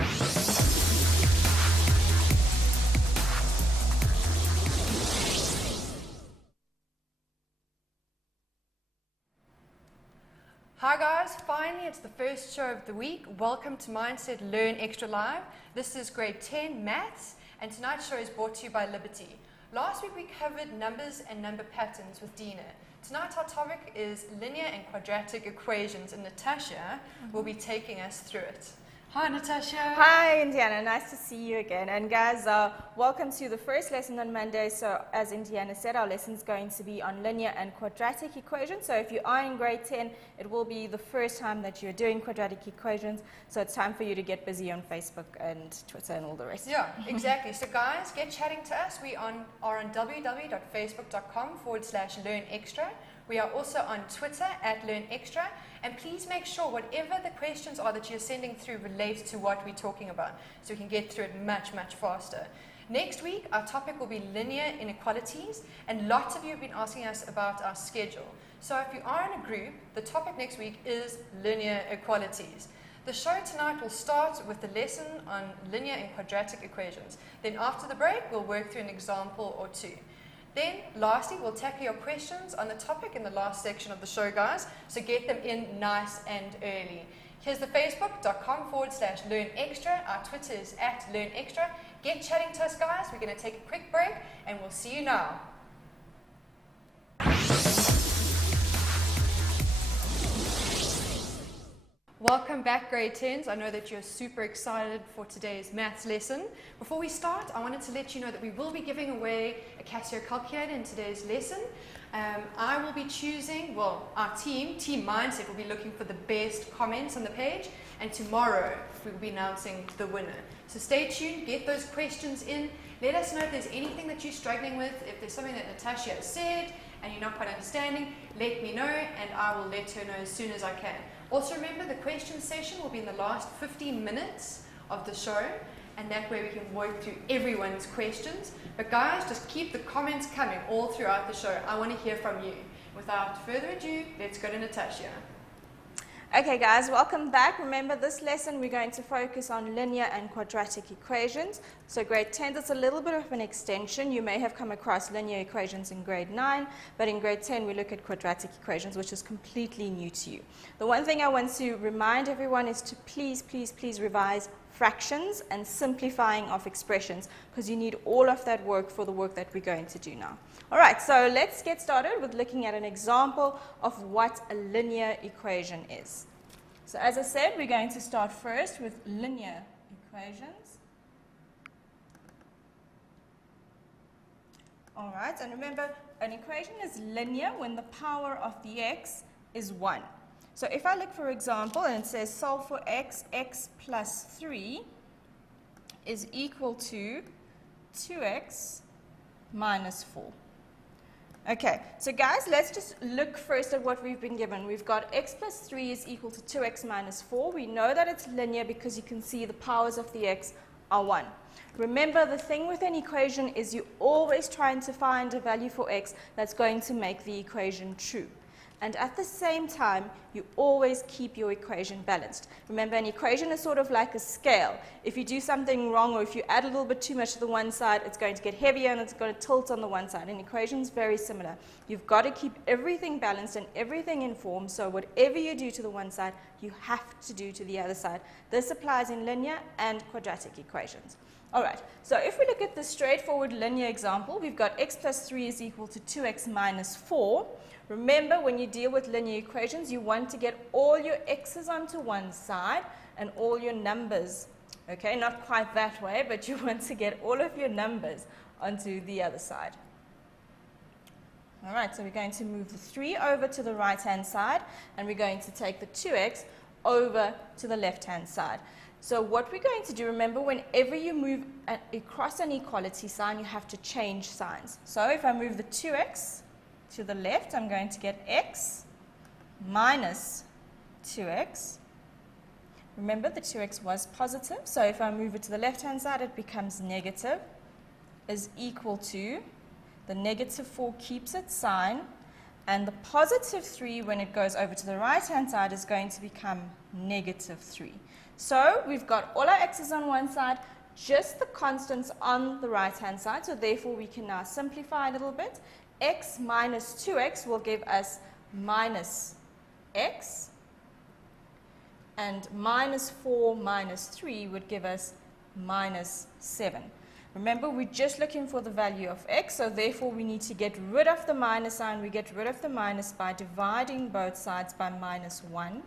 Hi guys, finally it's the first show of the week. Welcome to Mindset Learn Extra Live. This is grade 10 maths, and tonight's show is brought to you by Liberty. Last week we covered numbers and number patterns with Dina. Tonight our topic is linear and quadratic equations, and Natasha will be taking us through it. Hi Natasha. Hi Indiana, nice to see you again. And guys, welcome to the first lesson on Monday. So as Indiana said, our lesson is going to be on linear and quadratic equations. So if you are in grade 10, it will be the first time that you're doing quadratic equations. So it's time for you to get busy on Facebook and Twitter and all the rest. Yeah, exactly. So guys, get chatting to us. We are on www.facebook.com/learnextra. We are also on Twitter @LearnExtra, and please make sure whatever the questions are that you're sending through relate to what we're talking about, so we can get through it much, much faster. Next week, our topic will be linear inequalities, and lots of you have been asking us about our schedule. So if you are in a group, the topic next week is linear equalities. The show tonight will start with the lesson on linear and quadratic equations. Then after the break, we'll work through an example or two. Then, lastly, we'll tackle your questions on the topic in the last section of the show, guys, so get them in nice and early. Here's the facebook.com/learnextra. Our Twitter is @learnextra. Get chatting to us, guys. We're going to take a quick break, and we'll see you now. Welcome back, grade 10s. I know that you're super excited for today's maths lesson. Before we start, I wanted to let you know that we will be giving away a Casio calculator in today's lesson. I will be choosing, well, our team Mindset, will be looking for the best comments on the page, and tomorrow we will be announcing the winner. So stay tuned, get those questions in. Let us know if there's anything that you're struggling with. If there's something that Natasha has said and you're not quite understanding, let me know, and I will let her know as soon as I can. Also remember, the question session will be in the last 15 minutes of the show, and that way we can work through everyone's questions. But guys, just keep the comments coming all throughout the show. I want to hear from you. Without further ado, let's go to Natasha. Okay guys, welcome back. Remember, this lesson we're going to focus on linear and quadratic equations. So grade 10 is a little bit of an extension. You may have come across linear equations in grade 9, but in grade 10 we look at quadratic equations, which is completely new to you. The one thing I want to remind everyone is to please revise fractions and simplifying of expressions, because you need all of that work for the work that we're going to do now. Alright, so let's get started with looking at an example of what a linear equation is. So as I said, we're going to start first with linear equations. Alright, and remember, an equation is linear when the power of the x is 1. So if I look, for example, and it says solve for x plus 3 is equal to 2x minus 4. Okay, so guys, let's just look first at what we've been given. We've got x plus 3 is equal to 2x minus 4. We know that it's linear because you can see the powers of the x are 1. Remember, the thing with an equation is you're always trying to find a value for x that's going to make the equation true. And at the same time, you always keep your equation balanced. Remember, an equation is sort of like a scale. If you do something wrong, or if you add a little bit too much to the one side, it's going to get heavier and it's going to tilt on the one side. An equation is very similar. You've got to keep everything balanced and everything in form, so whatever you do to the one side, you have to do to the other side. This applies in linear and quadratic equations. Alright, so if we look at this straightforward linear example, we've got x plus 3 is equal to 2x minus 4. Remember, when you deal with linear equations, you want to get all your x's onto one side and all your numbers, okay, not quite that way, but you want to get all of your numbers onto the other side. Alright, so we're going to move the 3 over to the right-hand side, and we're going to take the 2x over to the left-hand side. So what we're going to do, remember, whenever you move across an equality sign, you have to change signs. So if I move the 2x to the left, I'm going to get x minus 2x. Remember, the 2x was positive, so if I move it to the left-hand side, it becomes negative, is equal to, the negative 4 keeps its sign, And the positive 3, when it goes over to the right-hand side, is going to become negative 3. So we've got all our x's on one side, just the constants on the right-hand side. So therefore, we can now simplify a little bit. X minus 2x will give us minus x. And minus 4 minus 3 would give us minus 7. Remember, we're just looking for the value of x, so therefore we need to get rid of the minus sign. We get rid of the minus by dividing both sides by minus 1.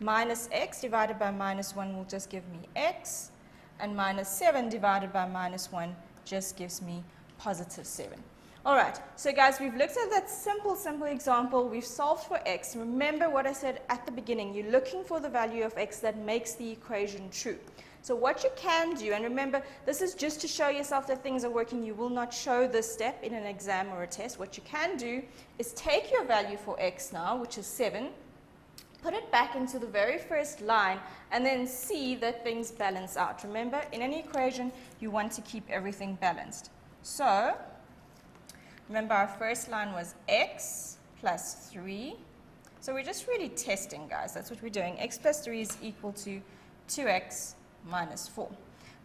Minus x divided by minus 1 will just give me x, and minus 7 divided by minus 1 just gives me positive 7. All right, so guys, we've looked at that simple example. We've solved for x. Remember what I said at the beginning. You're looking for the value of x that makes the equation true. So what you can do, and remember, this is just to show yourself that things are working. You will not show this step in an exam or a test. What you can do is take your value for x now, which is 7, put it back into the very first line, and then see that things balance out. Remember, in an equation, you want to keep everything balanced. So, remember our first line was x plus 3. So we're just really testing, guys. That's what we're doing. X plus 3 is equal to 2x minus 4.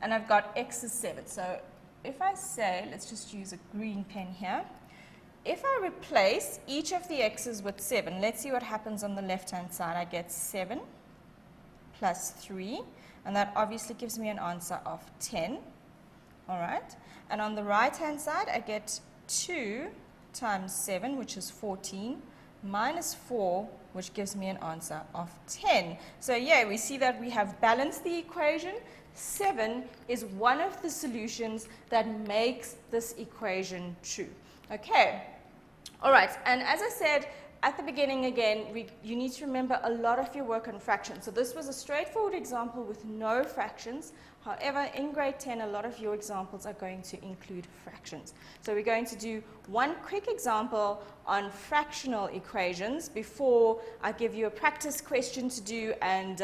And I've got x is 7. So if I say, let's just use a green pen here. If I replace each of the x's with 7, let's see what happens on the left-hand side. I get 7 plus 3, and that obviously gives me an answer of 10. All right. And on the right-hand side, I get 2 times 7, which is 14, minus 4, which gives me an answer of 10. So yeah, we see that we have balanced the equation. 7 is one of the solutions that makes this equation true. Okay, all right, and as I said at the beginning again, you need to remember a lot of your work on fractions. So this was a straightforward example with no fractions. However, in grade 10, a lot of your examples are going to include fractions. So we're going to do one quick example on fractional equations before I give you a practice question to do, and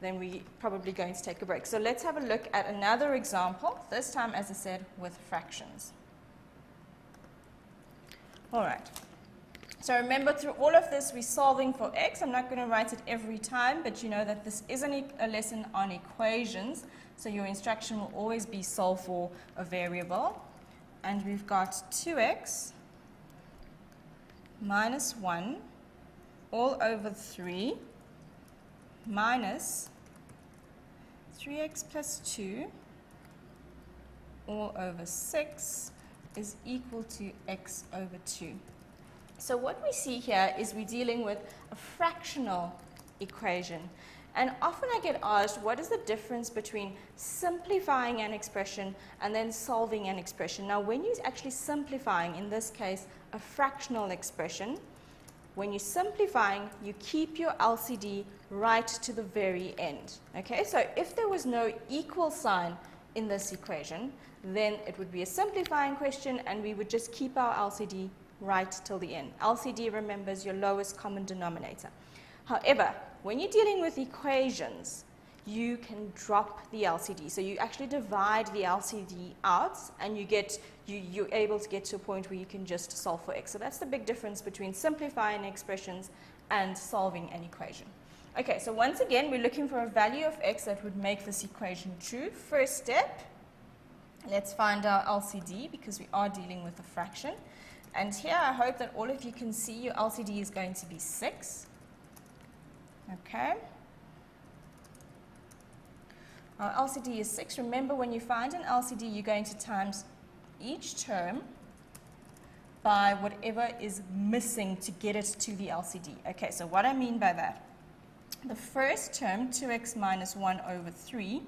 then we're probably going to take a break. So let's have a look at another example, this time, as I said, with fractions. All right. So remember, through all of this, we're solving for x. I'm not going to write it every time, but you know that this isn't a lesson on equations. So your instruction will always be solve for a variable. And we've got 2x minus 1 all over 3 minus 3x plus 2 all over 6 is equal to x over 2. So what we see here is we're dealing with a fractional equation. And often I get asked, what is the difference between simplifying an expression and then solving an expression? Now, when you're actually simplifying, in this case, a fractional expression, when you're simplifying, you keep your LCD right to the very end. Okay, so if there was no equal sign in this equation, then it would be a simplifying question, and we would just keep our LCD right till the end. LCD, remember, is your lowest common denominator. However, when you're dealing with equations, you can drop the LCD. So you actually divide the LCD out, and you're able to get to a point where you can just solve for x. So that's the big difference between simplifying expressions and solving an equation. Okay, so once again, we're looking for a value of x that would make this equation true. First step, let's find our LCD, because we are dealing with a fraction. And here I hope that all of you can see your LCD is going to be 6. Okay. Our LCD is 6. Remember, when you find an LCD, you're going to times each term by whatever is missing to get it to the LCD. Okay, so what I mean by that, the first term, 2x minus 1 over 3,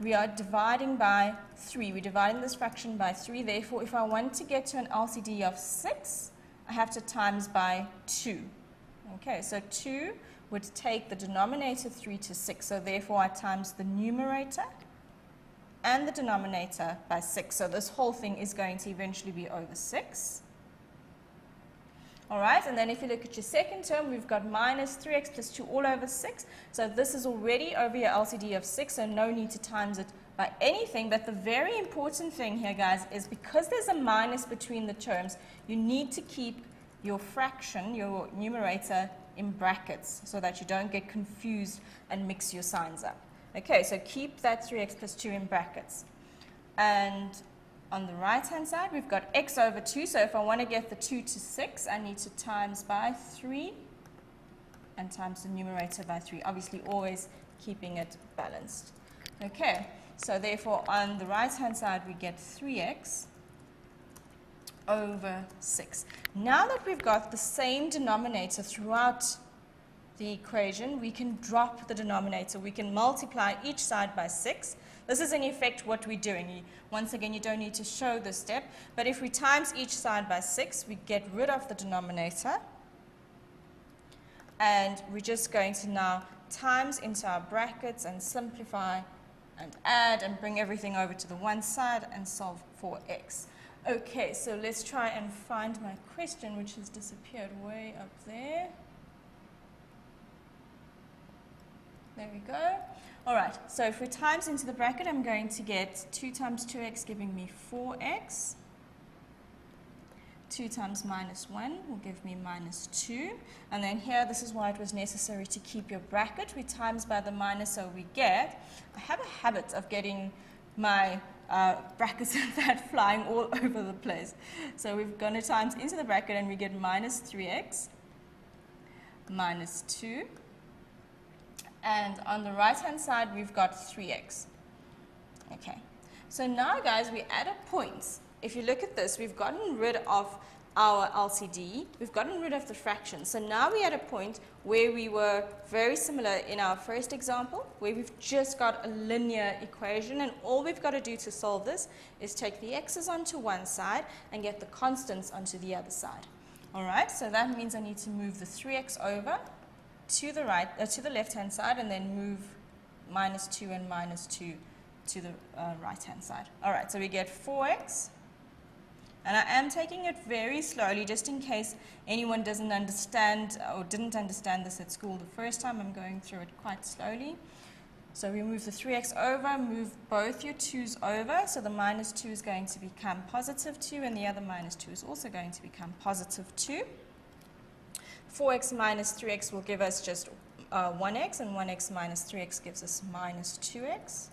we are dividing by 3. We're dividing this fraction by 3. Therefore, if I want to get to an LCD of 6, I have to times by 2. Okay, so 2 would take the denominator 3 to 6. So therefore, I times the numerator and the denominator by 6. So this whole thing is going to eventually be over 6. All right, and then if you look at your second term, we've got minus 3x plus 2 all over 6. So this is already over your LCD of 6, so no need to times it by anything. But the very important thing here, guys, is because there's a minus between the terms, you need to keep your fraction, your numerator, in brackets so that you don't get confused and mix your signs up. Okay, so keep that 3x plus 2 in brackets. And on the right-hand side, we've got x over 2. So if I want to get the 2 to 6, I need to times by 3 and times the numerator by 3. Obviously, always keeping it balanced. Okay, so therefore, on the right-hand side, we get 3x over 6. Now that we've got the same denominator throughout the equation, we can drop the denominator. We can multiply each side by 6. This is in effect what we're doing. Once again, you don't need to show this step, but if we times each side by 6, we get rid of the denominator, and we're just going to now times into our brackets and simplify and add and bring everything over to the one side and solve for x. Okay, so let's try and find my question, which has disappeared way up there. There we go. All right, so if we times into the bracket, I'm going to get 2 times 2x giving me 4x. 2 times minus 1 will give me minus 2. And then here, this is why it was necessary to keep your bracket. We times by the minus, so we get, I have a habit of getting my brackets and that flying all over the place. So we're going to times into the bracket and we get minus 3x minus 2. And on the right-hand side, we've got 3x. Okay. So now, guys, we add up points. If you look at this, we've gotten rid of our LCD. We've gotten rid of the fraction. So now we're at a point where we were very similar in our first example, where we've just got a linear equation, and all we've got to do to solve this is take the x's onto one side and get the constants onto the other side. All right, so that means I need to move the 3x over to the to the left-hand side, and then move minus 2 and minus 2 to the right-hand side. All right, so we get 4x, and I am taking it very slowly just in case anyone doesn't understand or didn't understand this at school the first time. I'm going through it quite slowly. So we move the 3x over, move both your 2's over, so the minus 2 is going to become positive 2, and the other minus 2 is also going to become positive 2. 4x minus 3x will give us just 1x, and 1x minus 3x gives us minus 2x.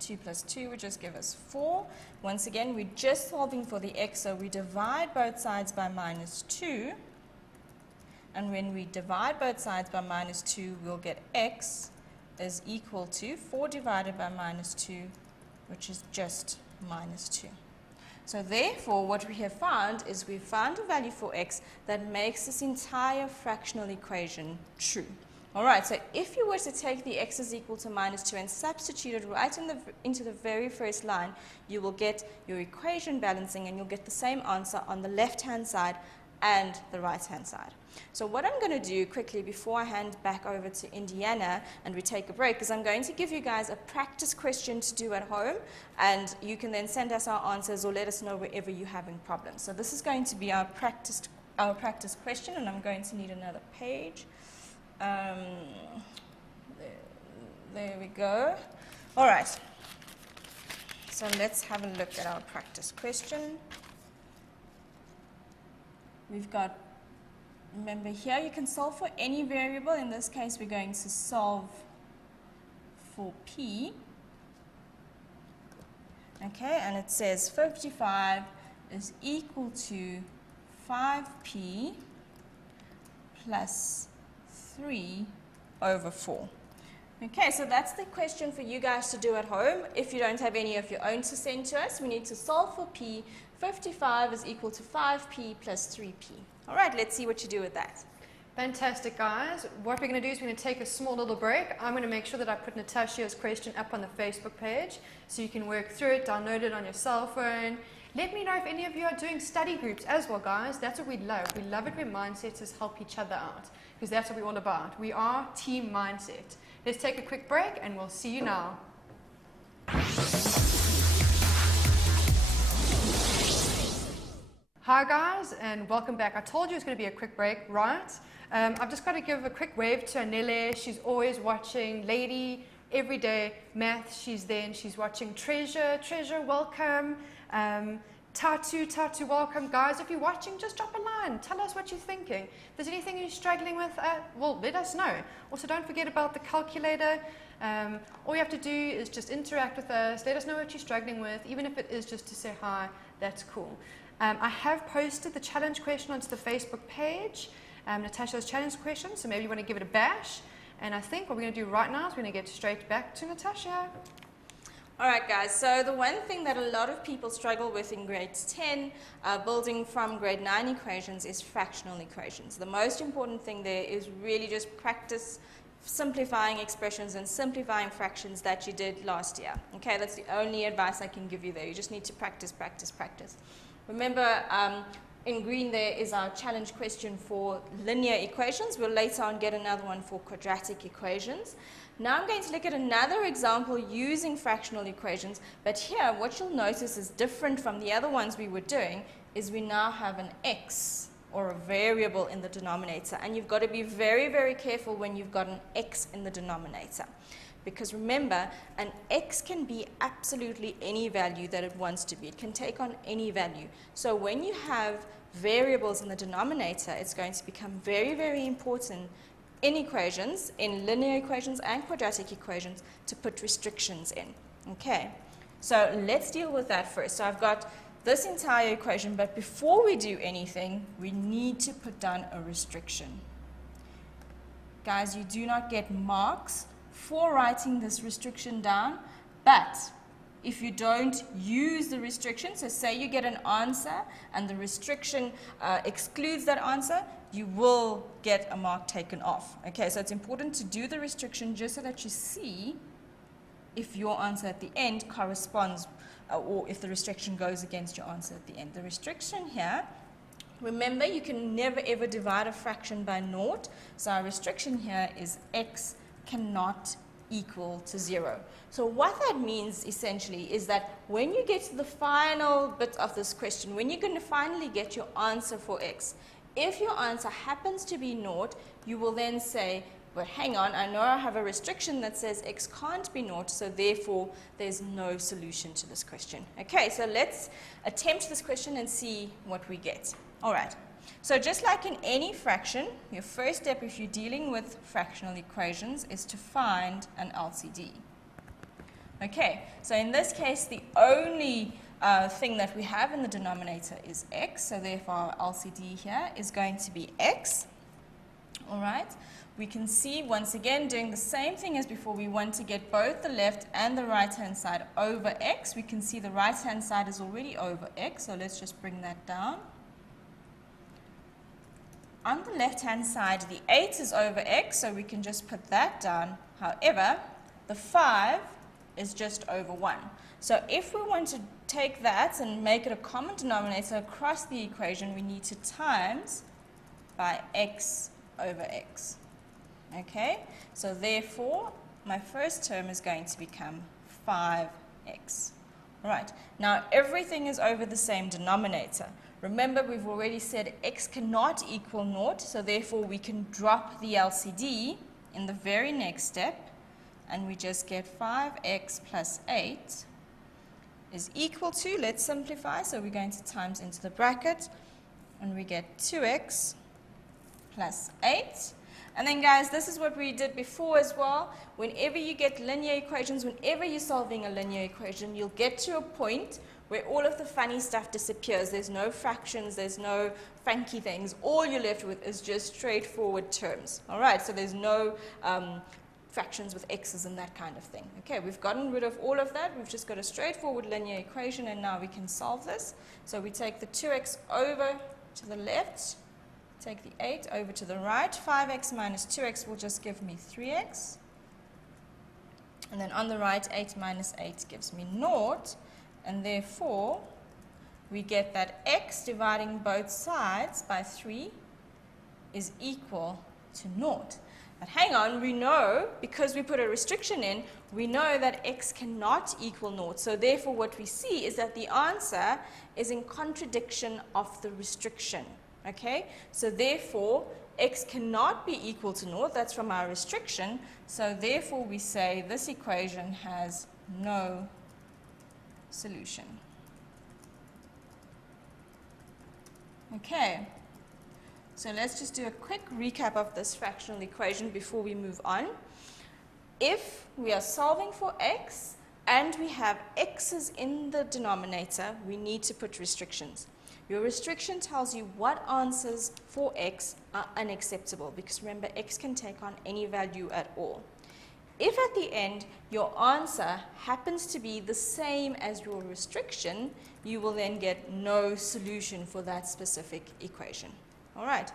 2 plus 2 would just give us 4. Once again, we're just solving for the x, so we divide both sides by minus 2. And when we divide both sides by minus 2, we'll get x is equal to 4 divided by minus 2, which is just minus 2. So therefore, what we have found is we've found a value for x that makes this entire fractional equation true. All right, so if you were to take the x is equal to minus 2 and substitute it right into the very first line, you will get your equation balancing, and you'll get the same answer on the left-hand side and the right-hand side. So what I'm going to do quickly before I hand back over to Indiana and we take a break is I'm going to give you guys a practice question to do at home, and you can then send us our answers or let us know wherever you're having problems. So this is going to be our practice question, and I'm going to need another page. There we go. All right. So let's have a look at our practice question. We've got, remember here, you can solve for any variable. In this case, we're going to solve for p. Okay, and it says 55 is equal to 5p plus 3 over 4. Okay, so that's the question for you guys to do at home. If you don't have any of your own to send to us, we need to solve for p. 55 is equal to 5p plus 3p. All right, let's see what you do with that. Fantastic, guys. What we're going to do is we're going to take a small little break. I'm going to make sure that I put Natasha's question up on the Facebook page so you can work through it, download it on your cell phone. Let me know if any of you are doing study groups as well, guys. That's what we love. We love it when mindsetters help each other out, because that's what we're all about. We are team mindset. Let's take a quick break and we'll see you now. Hi guys, and welcome back. I told you it's going to be a quick break, right? I've just got to give a quick wave to Anele. She's always watching. Lady, every day, math, she's there and she's watching. Treasure, welcome. Tatu, welcome. Guys, if you're watching, just drop a line. Tell us what you're thinking. If there's anything you're struggling with, well, let us know. Also, don't forget about the calculator. All you have to do is just interact with us. Let us know what you're struggling with. Even if it is just to say hi, that's cool. I have posted the challenge question onto the Facebook page, Natasha's challenge question, so maybe you want to give it a bash. And I think what we're going to do right now is we're going to get straight back to Natasha. Alright guys, so the one thing that a lot of people struggle with in grade 10, building from grade 9 equations, is fractional equations. The most important thing there is really just practice simplifying expressions and simplifying fractions that you did last year. Okay, that's the only advice I can give you there. You just need to practice. Remember, in green there is our challenge question for linear equations. We'll later on get another one for quadratic equations. Now I'm going to look at another example using fractional equations, but here what you'll notice is different from the other ones we were doing is we now have an x or a variable in the denominator, and you've got to be very, very careful when you've got an x in the denominator. Because remember, an x can be absolutely any value that it wants to be. It can take on any value. So when you have variables in the denominator, it's going to become very, very important in equations, in linear equations and quadratic equations, to put restrictions in. Okay, so let's deal with that first. So I've got this entire equation, but before we do anything, we need to put down a restriction. Guys, you do not get marks for writing this restriction down, but if you don't use the restriction, so say you get an answer and the restriction excludes that answer, you will get a mark taken off. Okay, so it's important to do the restriction just so that you see if your answer at the end corresponds or if the restriction goes against your answer at the end. The restriction here, remember, you can never ever divide a fraction by naught, so our restriction here is x cannot equal to 0. So what that means essentially is that when you get to the final bit of this question, when you're going to finally get your answer for x, if your answer happens to be naught, you will then say, but hang on, I know I have a restriction that says x can't be naught, so therefore there's no solution to this question. Okay, so let's attempt this question and see what we get. All right. So just like in any fraction, your first step if you're dealing with fractional equations is to find an LCD. Okay, so in this case, the only thing that we have in the denominator is x, so therefore our LCD here is going to be x. All right, we can see once again doing the same thing as before, we want to get both the left and the right hand side over x. We can see the right hand side is already over x, so let's just bring that down. On the left-hand side, the 8 is over x, so we can just put that down. However, the 5 is just over 1. So if we want to take that and make it a common denominator across the equation, we need to times by x over x. Okay? So therefore, my first term is going to become 5x. All right. Now, everything is over the same denominator. Remember, we've already said x cannot equal naught, so therefore we can drop the LCD in the very next step, and we just get 5x plus 8 is equal to, let's simplify, so we're going to times into the bracket, and we get 2x plus 8. And then guys, this is what we did before as well. Whenever you get linear equations, whenever you're solving a linear equation, you'll get to a point where all of the funny stuff disappears. There's no fractions, there's no funky things. All you're left with is just straightforward terms. All right, so there's no fractions with x's and that kind of thing. Okay, we've gotten rid of all of that. We've just got a straightforward linear equation, and now we can solve this. So we take the 2x over to the left, take the 8 over to the right. 5x minus 2x will just give me 3x. And then on the right, 8 minus 8 gives me 0. And therefore, we get that x dividing both sides by 3 is equal to 0. But hang on, we know, because we put a restriction in, we know that x cannot equal naught. So therefore what we see is that the answer is in contradiction of the restriction. Okay? So therefore x cannot be equal to naught. That's from our restriction. So therefore we say this equation has no solution. Okay. So let's just do a quick recap of this fractional equation before we move on. If we are solving for x and we have x's in the denominator, we need to put restrictions. Your restriction tells you what answers for x are unacceptable, because remember, x can take on any value at all. If at the end your answer happens to be the same as your restriction, you will then get no solution for that specific equation. All right.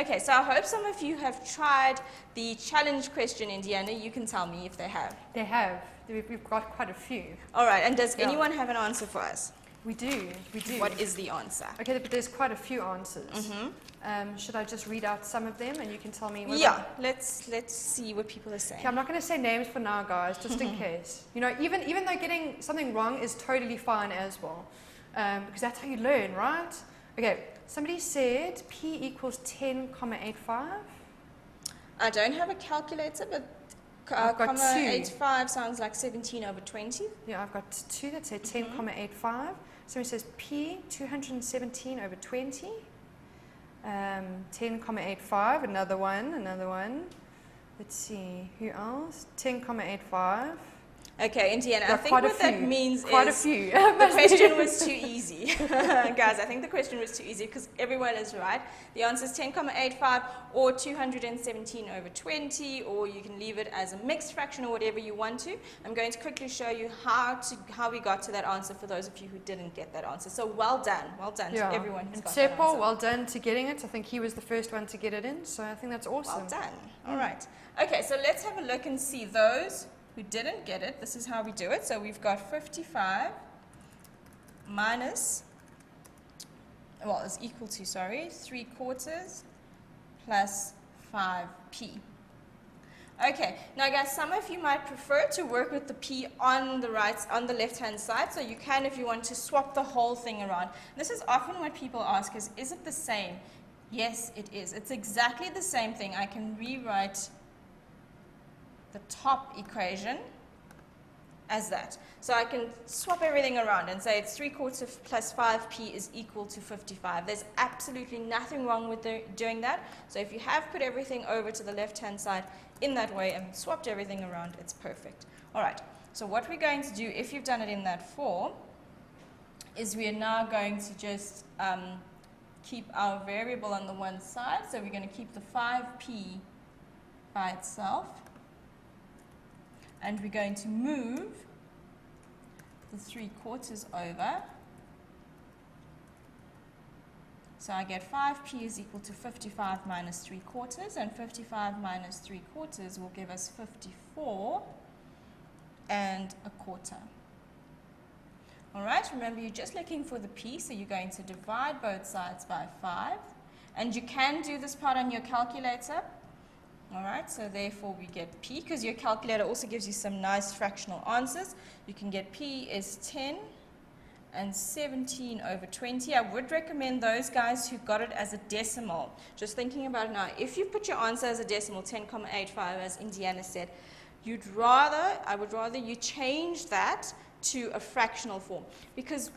Okay, so I hope some of you have tried the challenge question, Indiana. You can tell me if they have. They have. We've got quite a few. All right, and does anyone have an answer for us? We do. What is the answer? Okay, but there's quite a few answers. Should I just read out some of them and you can tell me? Yeah, let's see what people are saying. Okay, I'm not going to say names for now, guys, just in case. You know, even though getting something wrong is totally fine as well, because that's how you learn, right? Okay, somebody said P equals 10,85. I don't have a calculator, but I've got 0.85 sounds like 17 over 20. Yeah, I've got two that say 10,85. Somebody says P 217 over 20. 10,85, another one. Let's see, who else? 10,85. Okay, Indiana, I think what that means quite is a few. The question was too easy. Guys, I think the question was too easy because everyone is right. The answer is 10,85 or 217 over 20, or you can leave it as a mixed fraction or whatever you want to. I'm going to quickly show you how we got to that answer for those of you who didn't get that answer. So well done to everyone who's got that answer. Well done to getting it. I think he was the first one to get it in, so I think that's awesome. Well done. All right. Okay, so let's have a look and see those who didn't get it. This is how we do it. So we've got 55 minus, well, is equal to, 3/4 plus 5p. Okay, now guys, some of you might prefer to work with the p on the left-hand side, so you can if you want to swap the whole thing around. This is often what people ask is it the same? Yes, it is. It's exactly the same thing. I can rewrite the top equation as that. So I can swap everything around and say it's 3/4 plus 5p is equal to 55. There's absolutely nothing wrong with doing that. So if you have put everything over to the left-hand side in that way and swapped everything around, it's perfect. All right, so what we're going to do, if you've done it in that form, is we are now going to just keep our variable on the one side. So we're going to keep the 5p by itself. And we're going to move the 3/4 over. So I get 5p is equal to 55 minus 3/4, and 55 minus 3/4 will give us 54 and a quarter. All right, remember you're just looking for the p, so you're going to divide both sides by 5. And you can do this part on your calculator. All right, so therefore we get p, because your calculator also gives you some nice fractional answers. You can get p is 10 and 17 over 20. I would recommend those guys who got it as a decimal. Just thinking about it now, if you put your answer as a decimal, 10,85, as Indiana said, I would rather you change that to a fractional form, because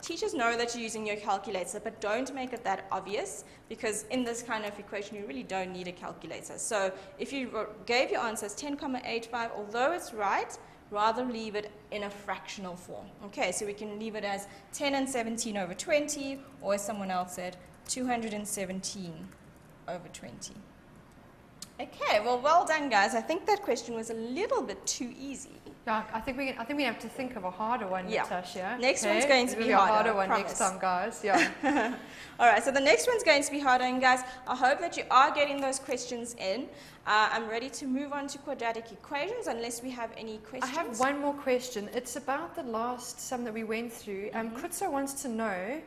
teachers know that you're using your calculator, but don't make it that obvious, because in this kind of equation, you really don't need a calculator. So if you gave your answer as 10,85, although it's right, rather leave it in a fractional form. Okay, so we can leave it as 10 and 17 over 20, or as someone else said, 217 over 20. Okay, well done, guys. I think that question was a little bit too easy. Yeah, I think we have to think of a harder one, Natasha. Next one's going to be harder. A harder one next time, guys. Yeah. All right, so the next one's going to be harder, and guys, I hope that you are getting those questions in. I'm ready to move on to quadratic equations, unless we have any questions. I have one more question. It's about the last sum that we went through. Kutso wants to know,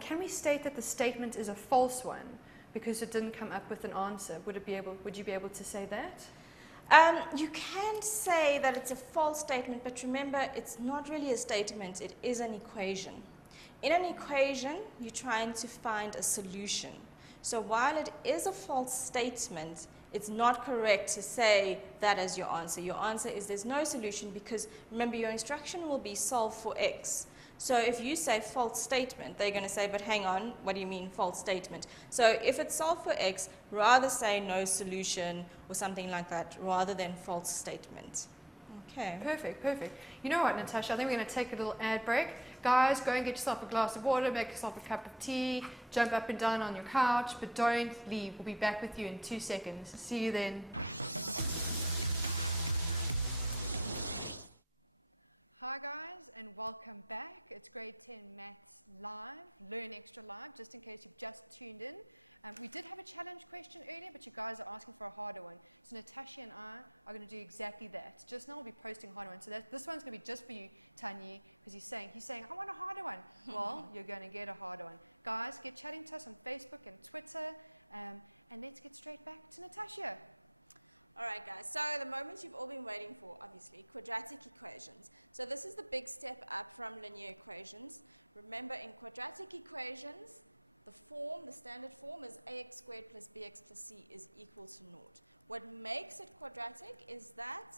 can we state that the statement is a false one? because it didn't come up with an answer. Would you be able to say that? You can say that it's a false statement, but remember, it's not really a statement, it is an equation. In an equation, you're trying to find a solution. So while it is a false statement, it's not correct to say that as your answer. Your answer is there's no solution because, remember, your instruction will be solve for x. So if you say false statement, they're going to say, but hang on, what do you mean false statement? So if it's solve for x, rather say no solution or something like that, rather than false statement. Okay. Perfect, perfect. You know what, Natasha, I think we're going to take a little ad break. Guys, go and get yourself a glass of water, make yourself a cup of tea, jump up and down on your couch, but don't leave. We'll be back with you in 2 seconds. See you then. Hi guys, and welcome back. It's grade 10 maths live, Learn Extra live, just in case you've just tuned in. We did have a challenge question earlier, but you guys are asking for a harder one. So Natasha and I are going to do exactly that. Just now we'll be posting a harder one. So this one's going to be just for you, Tanyi, because he's saying, I want a harder one. Well, you're going to get a harder one. Guys, get chatting to us on Facebook and Twitter, and let's get straight back to Natasha. All right, guys, so the moment you've all been waiting for, obviously, quadratic equations. So this is the big step up from linear equations. Remember, in quadratic equations, the standard form is ax squared plus bx plus c is equal to naught. What makes it quadratic is that,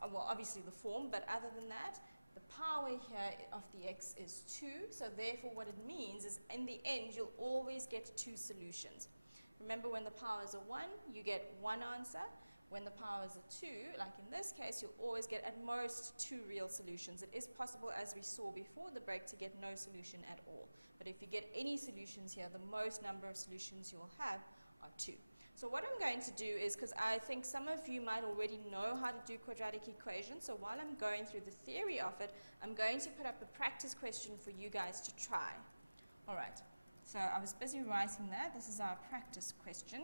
well, obviously the form, but other than that, the power here of the x is 2, so therefore what it means is in the end, you'll always get 2 solutions. Remember, when the powers are 1, you get 1 answer. When the powers are 2, like in this case, you'll always get at most 2 real solutions. It is possible, as we saw before the break, to get no solution at all. But if you get any solutions here, the most number of solutions you'll have are 2. So what I'm going to do is, because I think some of you might already know how to do quadratic equations, so while I'm going through the theory of it, I'm going to put up a practice question for you guys to try. All right, so I was busy writing that. This is our practice question.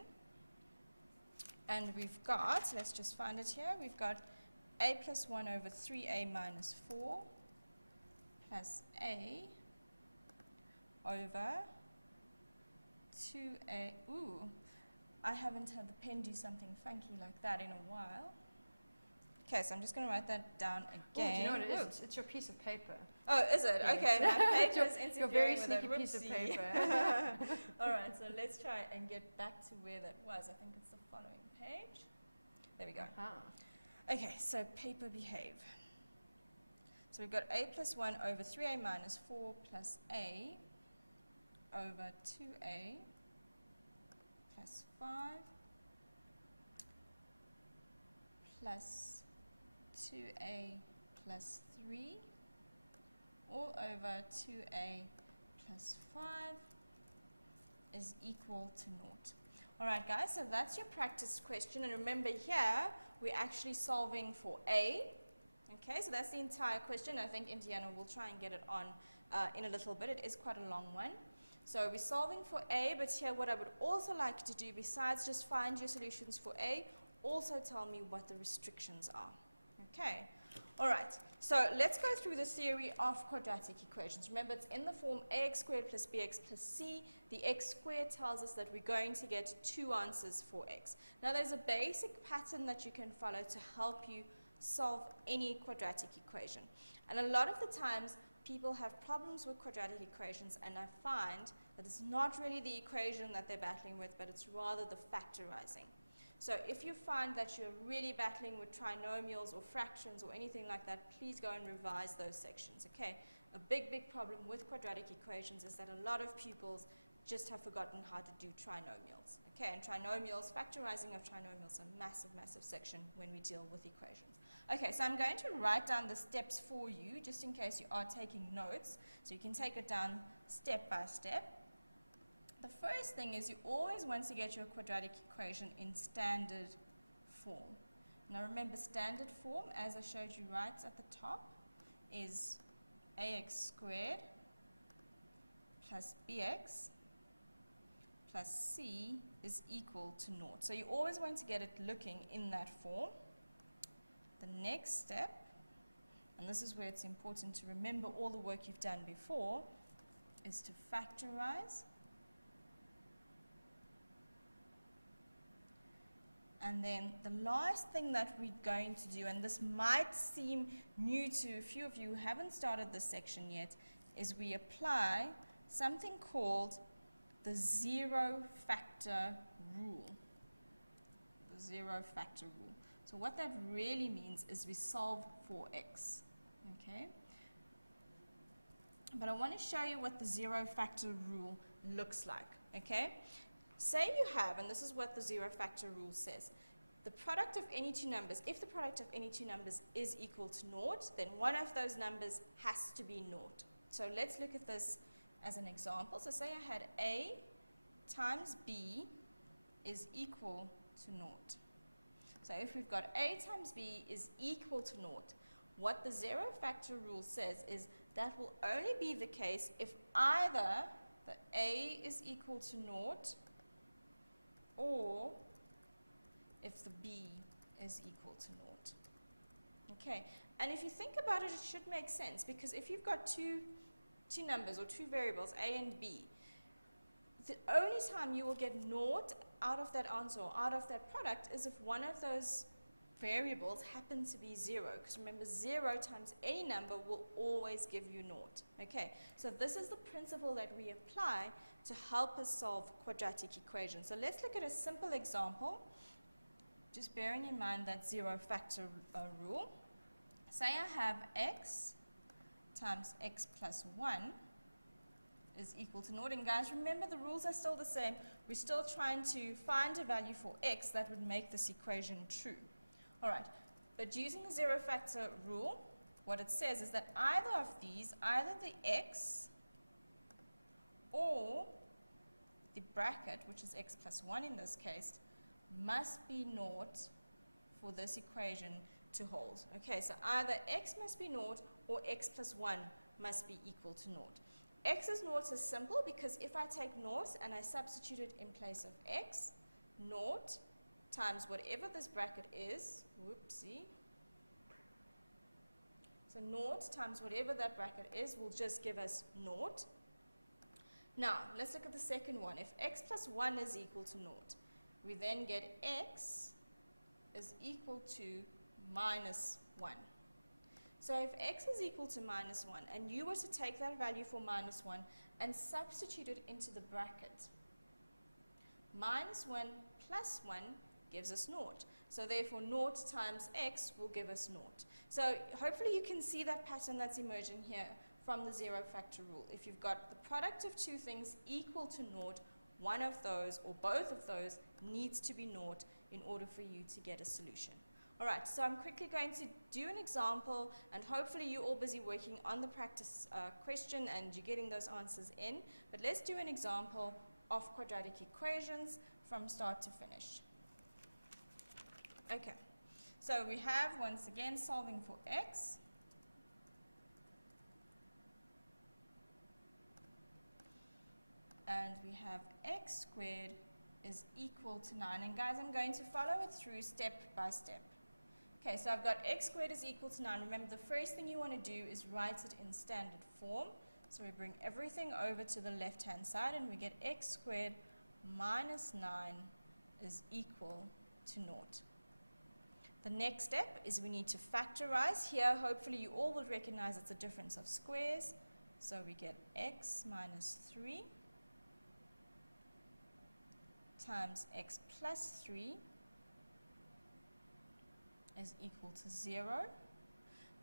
And we've got, let's just find it here, we've got a plus 1 over 3a minus 4 plus a over 2a. Ooh, I haven't had the pen do something funky like that in a while. Okay, so I'm just going to write that down again. Oh, do you know what it is? It's your piece of paper. Oh, is it? Yes. Okay, my paper is interfering your very with sneaky a piece of whoopsie. paper. All right, so let's try and get back to where that was. I think it's the following page. There we go. Okay, so paper behave. So we've got a plus 1 over 3a minus 4 plus a over 2a plus 5 plus 2a plus 3 all over 2a plus 5 is equal to naught. All right, guys, so that's your practice question. And remember here, we're actually solving for a. Okay, so that's the entire question. I think Indiana will try and get it on in a little bit. It is quite a long one. So we're solving for a, but here what I would also like to do, besides just find your solutions for a, also tell me what the restrictions are. Okay, all right. So let's go through the theory of quadratic equations. Remember, it's in the form ax squared plus bx plus c. The x squared tells us that we're going to get 2 answers for x. Now, there's a basic pattern that you can follow to help you solve any quadratic equation. And a lot of the times, people have problems with quadratic equations, and I find that it's not really the equation that they're battling with, but it's rather the factorizing. So if you find that you're really battling with trinomials or fractions or anything like that, please go and revise those sections, okay? A big, big problem with quadratic equations is that a lot of pupils just have forgotten how to do trinomials, okay? And trinomials, factorizing of trinomials, a massive, massive section when we deal with equations. Okay, so I'm going to write down the steps for you, just in case you are taking notes, so you can take it down step by step. The first thing is you always want to get your quadratic equation in standard form. Now remember, standard form, as I showed you right at the top, is ax squared plus bx plus c is equal to naught. So you always want to get it looking in that form. The next step, and this is where it's important to remember all the work you've done before, is to factorize And then the last thing that we're going to do, and this might seem new to a few of you who haven't started this section yet, is we apply something called the zero factor rule. The zero factor rule. So what that really means is we solve for x. Okay? But I want to show you what the zero factor rule looks like. Okay? Say you have, and this is what the zero factor rule says, the product of any two numbers, if the product of any two numbers is equal to naught, then one of those numbers has to be naught. So let's look at this as an example. So say I had a times b is equal to naught. So if we've got a times b is equal to naught, what the zero factor rule says is that will only be the case if either the a is equal to naught or if the b is equal to naught. Okay, and if you think about it, it should make sense, because if you've got two numbers or two variables, a and b, the only time you will get naught out of that answer or out of that product is if one of those variables happen to be 0, because remember, 0 times any number will always give you naught. Okay, so this is the principle that we apply to help us solve quadratic equations. So let's look at a simple example, just bearing in mind that zero factor rule. Say I have x times x plus 1 is equal to naught. And guys, remember, the rules are still the same. We're still trying to find a value for x that would make this equation true. All right, but using the zero factor rule, what it says is that either of these, either the x or the bracket, which is x plus 1 in this case, must be naught for this equation to hold. Okay, so either x must be naught or x plus 1 must be equal to naught. X's naught is simple because if I take naught and I substitute it in place of x, naught times whatever this bracket is, whoopsie, so naught times whatever that bracket is will just give us naught. Now, let's look at the second one. If x plus 1 is equal to naught, we then get x is equal to minus 1. So if x is equal to minus 1, and you were to take that value for minus 1 and substitute it into the bracket, minus 1 plus 1 gives us naught. So therefore, naught times x will give us naught. So hopefully you can see that pattern that's emerging here from the zero factor rule. If you've got the product of two things equal to naught, one of those or both of those needs to be naught in order for you to get a solution. All right, so I'm quickly going to do an example, and hopefully you're all busy working on the practice question and you're getting those answers in. But let's do an example of quadratic equations from start to finish. Okay, so we have, once again, solving for x. And we have x squared is equal to 9. And guys, I'm going to follow it through step by step. Okay, so I've got x squared is equal to 9. Remember, the first thing you want to do is write it in standard form. So we bring everything over to the left-hand side, and we get x squared minus 9 is equal to naught. The next step is we need to factorize. Here, hopefully you all will recognize it's a difference of squares. So we get x minus 3 times x plus 3 is equal to 0.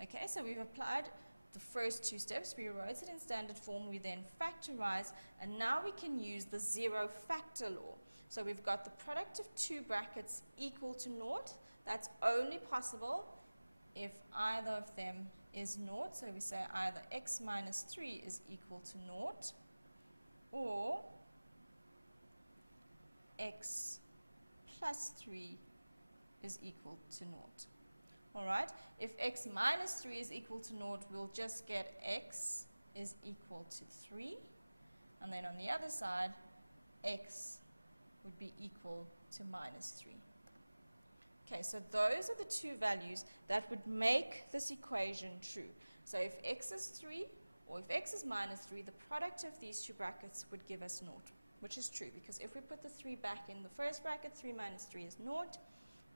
Okay, so we've applied the first two steps. We wrote it in standard form, we then factorize, and now we can use the zero factor law. So we've got the product of two brackets equal to naught. That's only possible if either of them is naught. So we say either x minus 3 is equal to naught, or x plus 3 is equal to naught. All right, if x minus 3 is equal to naught, we'll just get x is equal to 3. And then on the other side, x would be equal to minus 3. Okay, so those are the two values that would make this equation true. So if x is 3 or if x is minus 3, the product of these two brackets would give us naught, which is true, because if we put the 3 back in the first bracket, 3 minus 3 is naught.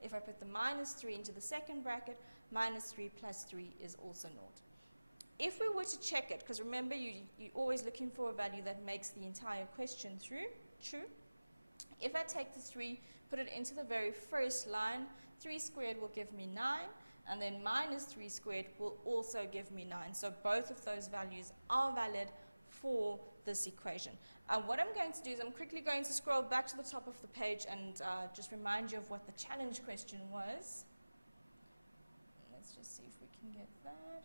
If I put the minus 3 into the second bracket, minus 3 plus 3 is also 0. If we were to check it, because remember you're always looking for a value that makes the entire question true. If I take the 3, put it into the very first line, 3 squared will give me 9, and then minus 3 squared will also give me 9. So both of those values are valid for this equation. What I'm going to do is I'm quickly going to scroll back to the top of the page and just remind you of what the challenge question was. Let's just see if we can get that.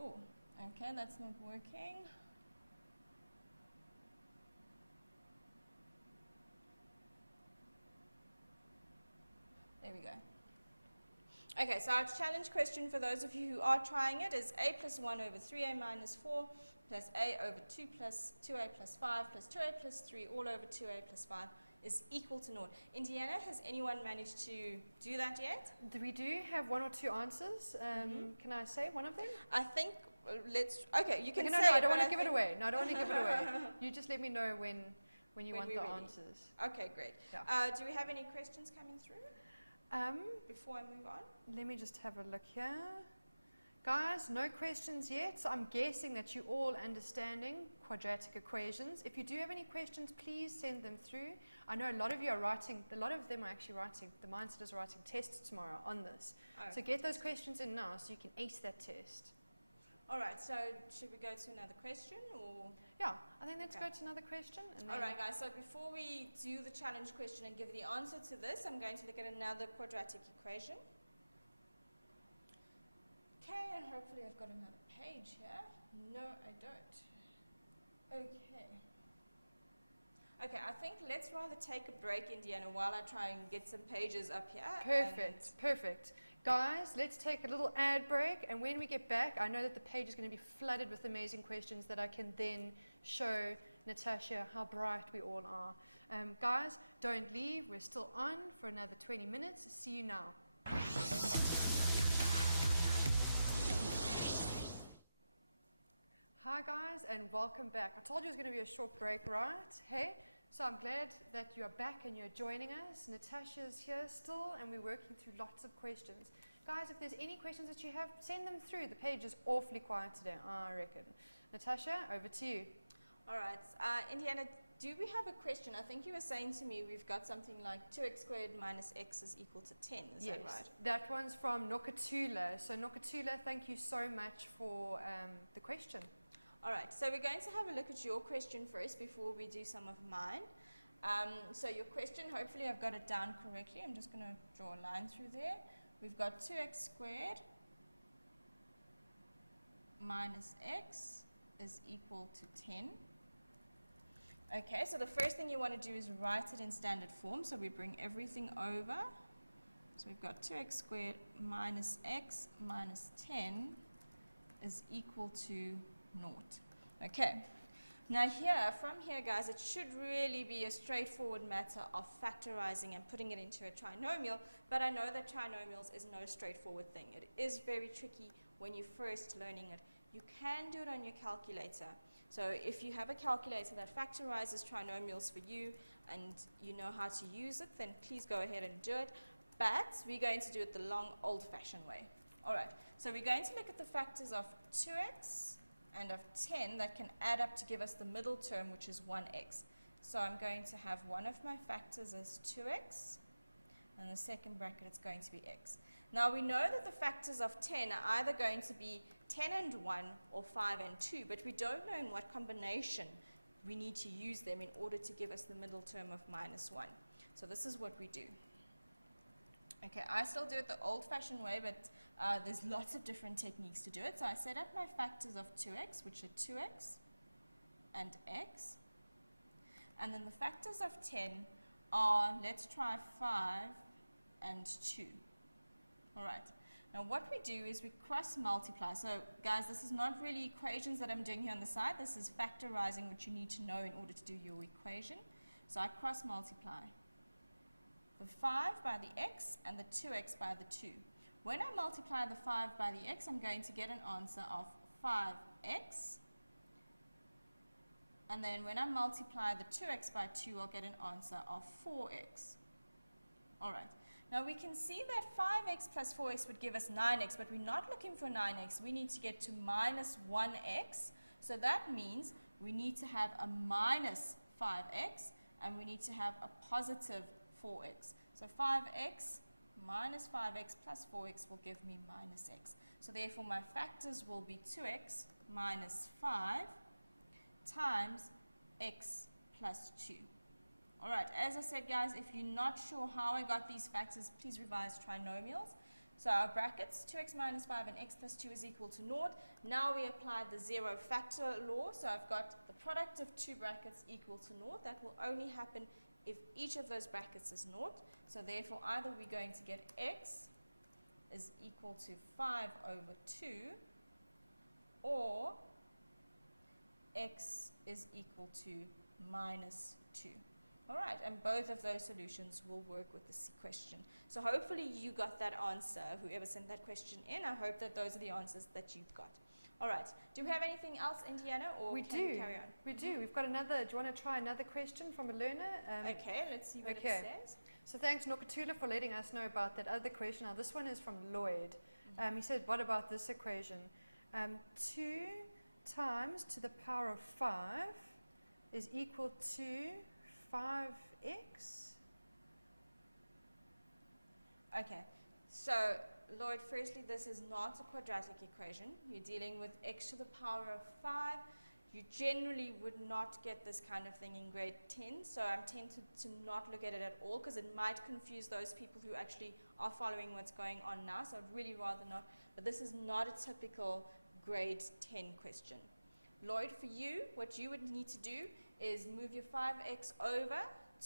Oh, okay, that's not working. There we go. Okay, so our challenge question for those of you who are trying it is a plus 1 over 3a minus 4 plus a over 2 plus 2a plus 5 plus 2a plus 3 all over 2a plus 5 is equal to 0. Indiana, has anyone managed to do that yet? We do have one or two answers. Can I say one of them? I think, okay, you can okay, say no, it, I don't want to I give it think- away. No, I don't want to give it away. You just let me know when you want we're the ready. answers. Okay, great. Yeah. Do we have any questions coming through before I move on? Let me just have a look here. Guys, no questions yet. So I'm guessing that you're all understanding quadratic equations. If you do have any questions, please send them through. I know a lot of you are writing, a lot of them are actually writing, the mindset is writing tests tomorrow on this. Oh. So get those questions in now so you can ace that test. All right, so should we go to another question or? Yeah, I think let's Okay. go to another question. And All then right, guys, so before we do the challenge question and give the answer to this, I'm going to look at another quadratic equation. Okay, and hopefully I've got another page here. No, I don't. Okay. Okay, I think let's rather take a break, Indiana, while I try and get some pages up here. Perfect, perfect. Guys, let's take a little ad break, and when we get back, I know that the page is going to be flooded with amazing questions that I can then show Natasha how bright we all are. Guys, don't leave. We're still on for another 20 minutes. See you now. Hi guys, and welcome back. I told you it was going to be a short break, right? Hey? So I'm glad that you're back and you're joining us. Natasha's here still, and we're working through lots of questions. Guys, if there's any questions that you have, send them through. The page is awfully quiet today, I reckon. Natasha, over to you. All right, Indiana, do we have a question? I think you were saying to me we've got something like 2x squared minus x is equal to 10. Is that right? That one's from Nokatula. So Nokatula, thank you so much for the question. All right, so we're going to have a look at your question first before we do some of mine. So your question, hopefully I've got it down correctly. I'm just going to draw a line through there. We've got 2x squared minus x is equal to 10. Okay, so the first thing you want to do is write it in standard form. So we bring everything over. So we've got 2x squared minus x minus 10 is equal to 0. Okay, now from here guys, it should really be a straightforward matter of factorizing and putting it into a trinomial, but I know that trinomials is no straightforward thing. It is very tricky when you're first learning it. You can do it on your calculator. So if you have a calculator that factorizes trinomials for you and you know how to use it, then please go ahead and do it, but we're going to do it the long old-fashioned way. All right, so we're going to look at the factors of 2x and of 10 that can add up to give us the middle term, which is 1x. So I'm going to have one of my factors as 2x, and the second bracket it's going to be x. Now we know that the factors of 10 are either going to be 10 and 1 or 5 and 2, but we don't know in what combination we need to use them in order to give us the middle term of minus 1. So this is what we do. Okay, I still do it the old-fashioned way, but there's lots of different techniques to do it. So I set up my factors of 2x, which are 2x and x. And then the factors of 10 are, let's try 5 and 2. All right. Now what we do is we cross multiply. So guys, this is not really equations that I'm doing here on the side. This is factorizing what you need to know in order to do your equation. So I cross multiply the 5 by the x and the 2x by the 2. When I multiply the 5 by the x, I'm going to get an answer of 5x And then when I multiply the 2x by 2, I'll get an answer of 4x. All right. Now we can see that 5x plus 4x would give us 9x, but we're not looking for 9x. We need to get to minus 1x. So that means we need to have a minus 5x, and we need to have a positive 4x. So 5x minus 5x plus 4x will give me minus x. So therefore my factors will be 2x minus 5 times x plus 2. Alright, as I said guys, if you're not sure how I got these factors, please revise trinomials. So our brackets, 2x minus 5 and x plus 2 is equal to 0. Now we apply the zero factor law. So I've got the product of two brackets equal to 0. That will only happen if each of those brackets is 0. So therefore either we're going to get x is equal to 5 over 2, or x is equal to minus 2. Alright, and both of those solutions will work with this question. So hopefully you got that answer, whoever sent that question in. I hope that those are the answers that you've got. Alright, do we have anything else, Indiana, or we carry on? We do. We've got another, do you want to try another question from a learner? Okay, let's see what it says. So thanks Nokatula for letting us know about that other question. Now this one is from Lloyd. He said, what about this equation? 2 times to the power of 5 is equal to 5x. Okay, so Lloyd, firstly, this is not a quadratic equation. You're dealing with x to the power of 5. You generally would not get this kind of thing in grade 10, so I'm tempted to not look at it at all because it might confuse those people who actually are following what's going on now, so I'd really rather not. But this is not a typical grade 10 question. Lloyd, for you, what you would need to do is move your 5x over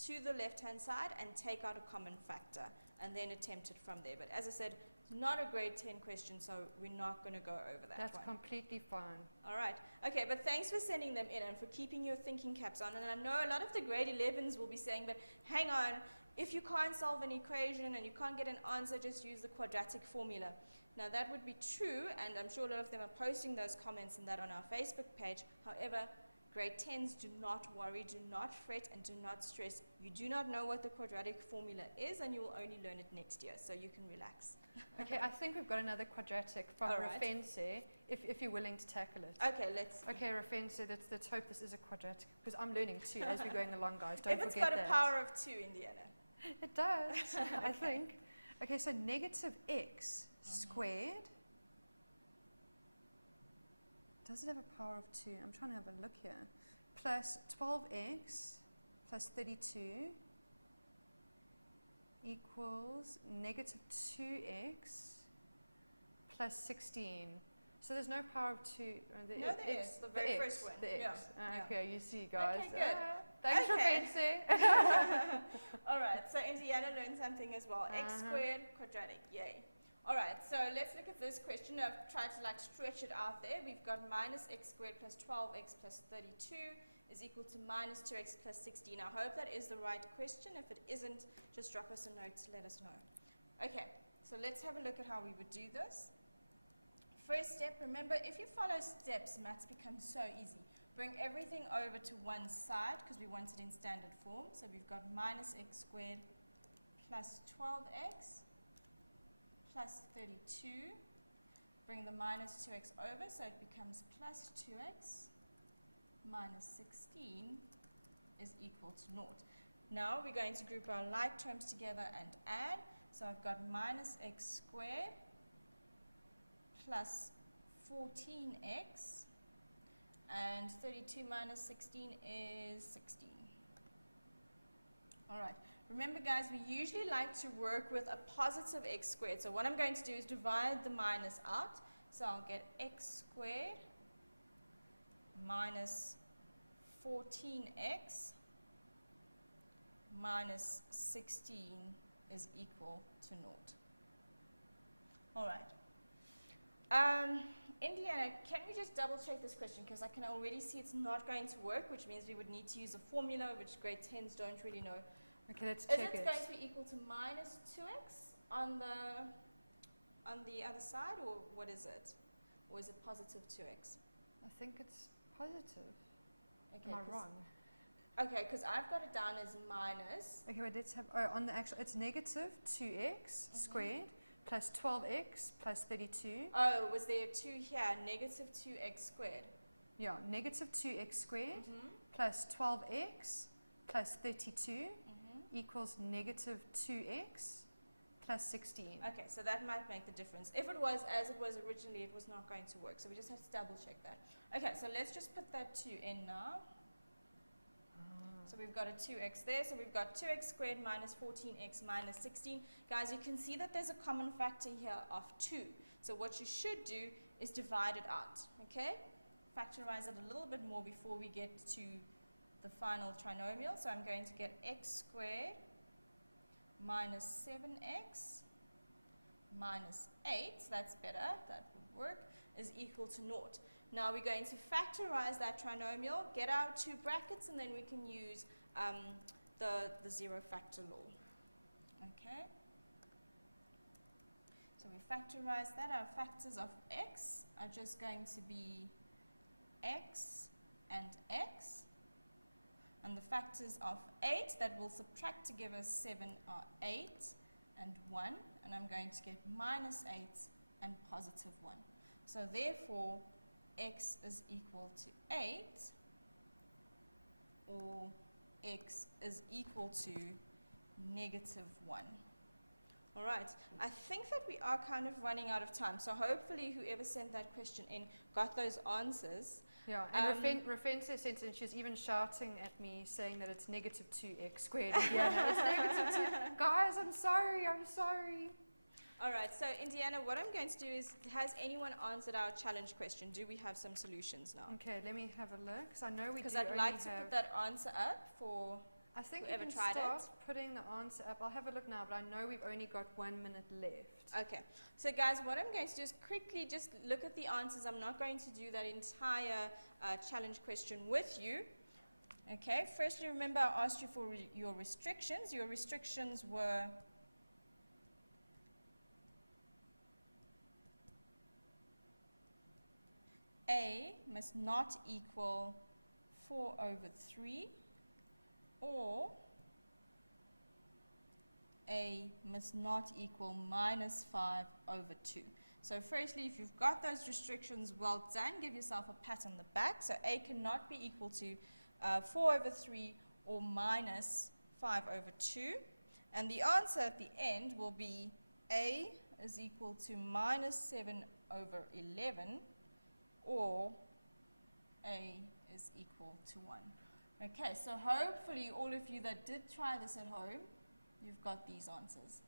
to the left-hand side and take out a common factor, and then attempt it from there. But as I said, it's not a grade 10 question, so we're not going to go over that That's one. completely fine. All right. Okay, but thanks for sending them in and for keeping your thinking caps on. And I know a lot of the grade 11s will be saying, but hang on, if you can't solve an equation and you can't get an answer, just use the quadratic formula. Now that would be true, and I'm sure a lot of them are posting those comments and that on our Facebook page. However, grade 10s, do not worry, do not fret, and do not stress. You do not know what the quadratic formula is, and you will only learn it next year, so you can relax. Okay, I think we've got another quadratic from Rafense, if you're willing to tackle it. Okay, let's. Okay, Rafense, let's hope this is a quadratic, because I'm learning too as we're going along, guys. Don't forget that. If it's got a power of 2, Indiana. It does, I think. Okay, so negative x squared. Does it have a power of 2? I'm trying to have a look here. Plus 12x plus 32 equals negative 2x plus 16. So there's no power of 2. No, there is. The very first one. The x. Yeah. Okay, you see, guys. Okay, good. Thanks for fancy. All right, so Indiana learned something as well. X squared, quadratic, yay. All right, so let's look at this question. I've tried to stretch it out there. We've got minus x squared plus 12x plus 32 is equal to minus 2x plus 16. I hope that is the right question. If it isn't, just drop us a note to let us know. Okay, so let's have a look at how we would do this. First step, remember, if you follow steps, maths becomes so easy. Bring everything over to one side because we want it in standard form. So we've got minus x squared plus 12x plus 32. Bring the minus 2x over, so it becomes plus 2x minus 16 is equal to 0. Now we're going to group our like terms together and add. So I've got minus x squared plus 14x, and 32 minus 16 is 16. All right. Remember, guys, we usually like to work with a positive x squared. So what I'm going to do is divide the minus out. So I'll get x squared minus 14x minus 16 is equal to 0. All right. Indiana, can we just double check this question, because I can already see it's not going to work, which means we would need to use a formula which grade 10s don't really know. Okay, let's check it. Is it going to be equal to minus 2x on the other side, or what is it? Or is it positive 2x? I think it's positive. Okay, Am I wrong? Okay, because I've got it down as minus. Okay, wait, let's have, on the actual, it's negative 2x squared plus 12x plus 32. Oh, was there a 2 here? Negative 2x squared. Yeah, negative 2x squared plus 12x plus 32 equals negative 2x plus 16. Okay, so that might make the difference. If it was as it was originally, it was not going to work. So we just have to double check that. Okay, so let's just put that 2 in now. So we've got a 2x there. So we've got 2x squared minus 14x minus 16. Guys, you can see that there's a common factor here of 2. So what you should do is divide it out, okay? Factorize it a little bit more before we get to the final trinomial. So I'm going to get x squared minus 7x minus 8, that's better, that would work, is equal to 0. Now we're going to factorize that trinomial, get our 2 brackets, and then we can use the zero factor law. Okay? So we factorize that. Our factors of x are just going to be x and x. And the factors of 8 that will subtract to give us 7 are 8 and 1. And I'm going to get minus 8 and positive 1. So therefore, x is equal to 8, or x is equal to negative 1. All right, I think that we are kind of running out of time. So hopefully whoever sent that question in got those answers. Yeah, and Rafense sent in, she was even shouting at me saying that it's negative 2x squared. Indiana, it's negative 2. Guys, I'm sorry. All right, so Indiana, what I'm going to do is, has anyone answered our challenge question? Do we have some solutions now? Okay, let me have a look, because I know we do. Because I'd like to put that answer up for I think whoever we can tried start it. putting the answer up. I'll have a look now, but I know we've only got 1 minute left. Okay, so guys, what I'm going to do is quickly just look at the answers. I'm not going to do that entire challenge question with you. Okay, firstly, remember I asked you for your restrictions. Your restrictions were a must not equal 4 over 3, or a must not equal minus 5 over 2. So firstly, if you've got those restrictions, well done. Give yourself a pat on the back. So a cannot be equal to 4 over 3 or minus 5 over 2. And the answer at the end will be a is equal to minus 7 over 11, or a is equal to 1. Okay, so hopefully all of you that did try this at home, you've got these answers.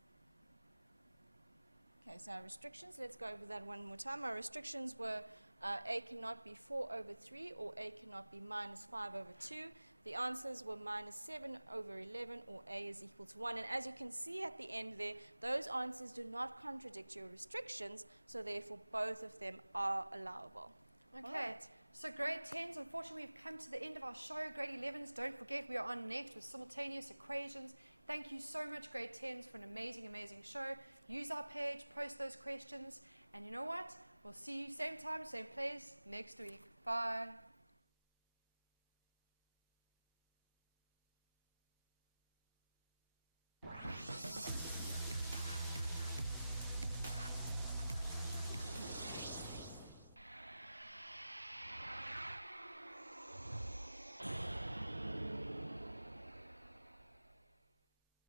Okay, so our restrictions, let's go over that one more time. Our restrictions were a cannot be 4 over 3 or a cannot be minus 5 over 2. The answers were minus 7 over 11 or a is equal to 1. And as you can see at the end there, those answers do not contradict your restrictions, so therefore both of them are allowable. Okay, Right. so grade 10s, unfortunately we've come to the end of our show. Grade 11s, don't forget we are on next with simultaneous equations. Thank you so much, grade 10s, for an amazing, amazing show. Use our page, post those questions, and you know what? We'll see you same time, same place next week. Bye.